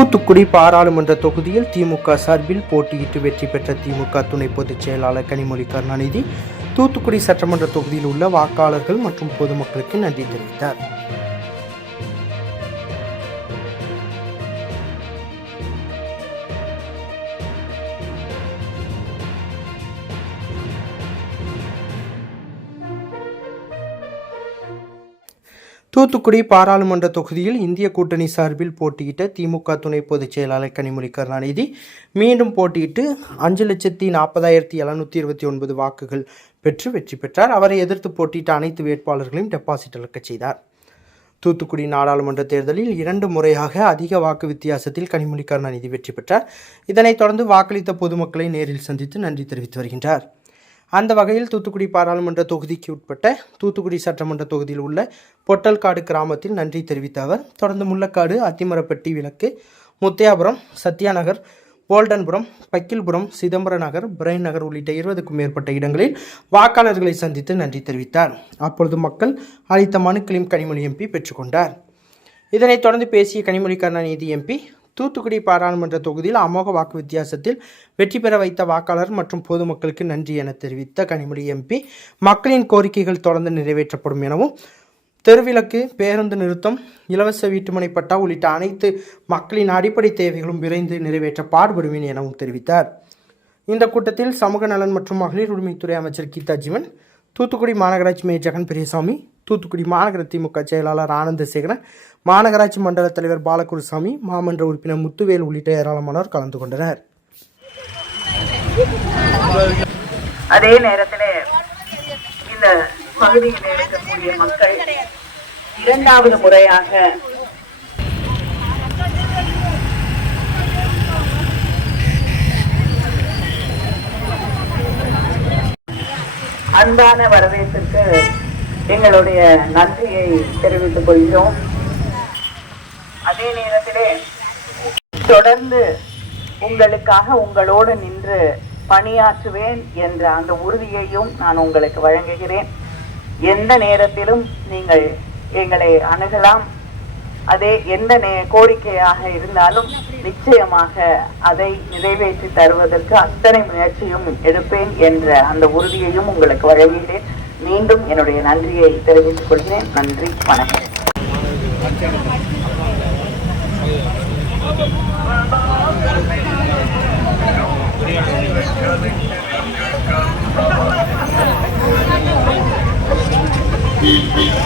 தூத்துக்குடி பாராளுமன்ற தொகுதியில் திமுக சார்பில் போட்டியிட்டு வெற்றி பெற்ற திமுக துணை பொதுச் செயலாளர் கனிமொழி கருணாநிதி தூத்துக்குடி சட்டமன்ற தொகுதியில் உள்ள வாக்காளர்கள் மற்றும் பொதுமக்களுக்கு நன்றி தெரிவித்தார். தூத்துக்குடி பாராளுமன்ற தொகுதியில் இந்திய கூட்டணி சார்பில் போட்டியிட்ட திமுக துணை பொதுச் செயலாளர் கனிமொழி கருணாநிதி மீண்டும் போட்டியிட்டு அஞ்சு லட்சத்தி நாற்பதாயிரத்தி எழுநூற்றி இருபத்தி ஒன்பது வாக்குகள் பெற்று வெற்றி பெற்றார். அவரை எதிர்த்து போட்டியிட்ட அனைத்து வேட்பாளர்களையும் டெபாசிட் இழக்கச் செய்தார். தூத்துக்குடி நாடாளுமன்ற தேர்தலில் இரண்டு முறையாக அதிக வாக்கு வித்தியாசத்தில் கனிமொழி கருணாநிதி வெற்றி பெற்றார். இதனைத் தொடர்ந்து வாக்களித்த பொதுமக்களை நேரில் சந்தித்து நன்றி தெரிவித்து வருகின்றார். அந்த வகையில் தூத்துக்குடி பாராளுமன்ற தொகுதிக்கு உட்பட்ட தூத்துக்குடி சட்டமன்ற தொகுதியில் உள்ள பொட்டல்காடு கிராமத்தில் நன்றி தெரிவித்த அவர் தொடர்ந்து முள்ளக்காடு அத்திமரப்பட்டி விளக்கு முத்தியாபுரம் சத்யாநகர் போல்டன்புரம் பக்கில்புரம் சிதம்பர நகர் பிரைன் நகர் உள்ளிட்ட இருபதுக்கும் மேற்பட்ட இடங்களில் வாக்காளர்களை சந்தித்து நன்றி தெரிவித்தார். அப்பொழுது மக்கள் அளித்த மனுக்களையும் கனிமொழி எம்பி பெற்றுக்கொண்டார். இதனைத் தொடர்ந்து பேசிய கனிமொழி கருணாநிதி எம்பி தூத்துக்குடி பாராளுமன்ற தொகுதியில் அமோக வாக்கு வித்தியாசத்தில் வெற்றி பெற வைத்த வாக்காளர் மற்றும் பொதுமக்களுக்கு நன்றி என தெரிவித்த கனிமொழி எம்பி. மக்களின் கோரிக்கைகள் தொடர்ந்து நிறைவேற்றப்படும் எனவும் தெருவிளக்கு பேருந்து நிறுத்தம் இலவச வீட்டுமனை பட்டா உள்ளிட்ட அனைத்து மக்களின் அடிப்படை தேவைகளும் விரைந்து நிறைவேற்ற பாடுபடுவேன் எனவும் தெரிவித்தார். இந்த கூட்டத்தில் சமூக நலன் மற்றும் மகளிர் உரிமைத்துறை அமைச்சர் கீதா ஜீவன் தூத்துக்குடி மாநகராட்சி மேயர் ஜெகன் பெரியசாமி தூத்துக்குடி மாநகர திமுக செயலாளர் ஆனந்தசேகரன் மாநகராட்சி மண்டல தலைவர் பாலகுருசாமி மாமன்ற உறுப்பினர் முத்துவேல் உள்ளிட்ட ஏராளமானோர் கலந்து கொண்டனர். அதே நேரத்தில் இந்த பகுதியில் இருக்கக்கூடிய மக்கள் இரண்டாவது முறையாக அன்பான வரவேற்பிற்கு எங்களுடைய நன்றியை தெரிவித்துக் கொள்கிறோம். அதே நேரத்திலே தொடர்ந்து உங்களுக்காக உங்களோடு நின்று பணியாற்றுவேன் என்ற அந்த உறுதியையும் நான் உங்களுக்கு வழங்குகிறேன். எந்த நேரத்திலும் நீங்கள் எங்களை அணுகலாம். அதே எந்த நே கோரிக்கையாக இருந்தாலும் நிச்சயமாக அதை நிறைவேற்றி தருவதற்கு அத்தனை முயற்சியும் எடுப்பேன் என்ற அந்த உறுதியையும் உங்களுக்கு வழங்குகிறேன் மீண்டும் என்னுடைய நன்றியை தெரிவித்துக் கொள்கிறேன். நன்றி. வணக்கம். அவருக்கு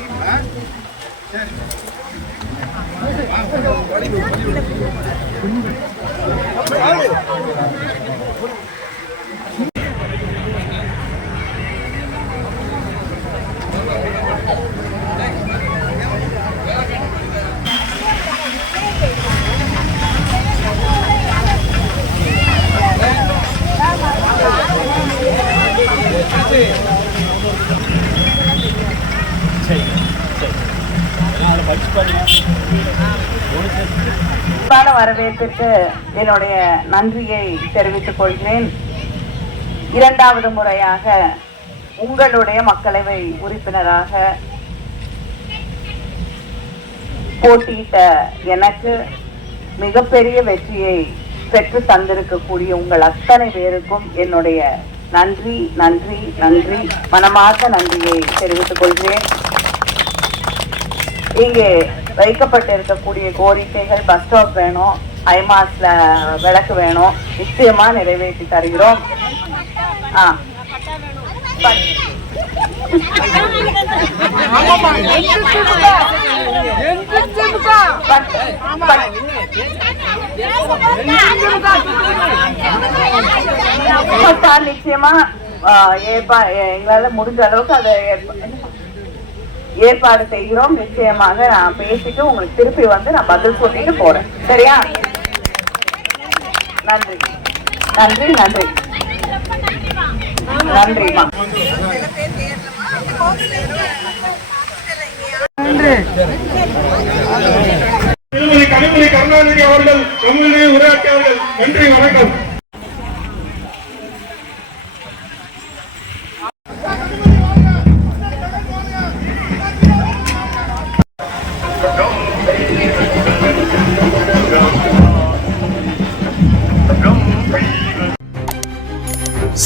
அன்பான வரவேற்பிற்கு என்னுடைய நன்றியை தெரிவித்துக் கொள்கிறேன். இரண்டாவது முறையாக உங்களுடைய மக்களவை உறுப்பினராக போட்டியிட்ட எனக்கு மிகப்பெரிய வெற்றியை பெற்று தந்திருக்கக்கூடிய உங்கள் அத்தனை பேருக்கும் என்னுடைய நன்றி நன்றி நன்றி. மனமார்ந்த நன்றியை தெரிவித்துக் கொள்கிறேன். இங்கே வைக்கப்பட்டிருக்கக்கூடிய கோரிக்கைகள் பஸ் ஸ்டாப் வேணும் ஐமாஸ்ல விளக்கு வேணும் நிச்சயமா நிறைவேற்றி தருகிறோம். ஆ. பட்- நிச்சயமா எங்களால முடிஞ்ச அளவுக்கு அதை ஏற்பாடு செய்கிறோம். நிச்சயமாக நான் பேசிட்டு உங்களுக்கு திருப்பி வந்து நான் பதில் சொல்லிட்டு போறேன். சரியா? நன்றி. நன்றி நன்றி. நன்றிம்மா கனிமொழி கருணாநிதி அவர்கள் உங்களுடைய உரையாற்றியவர்கள் நன்றி வணக்கம்.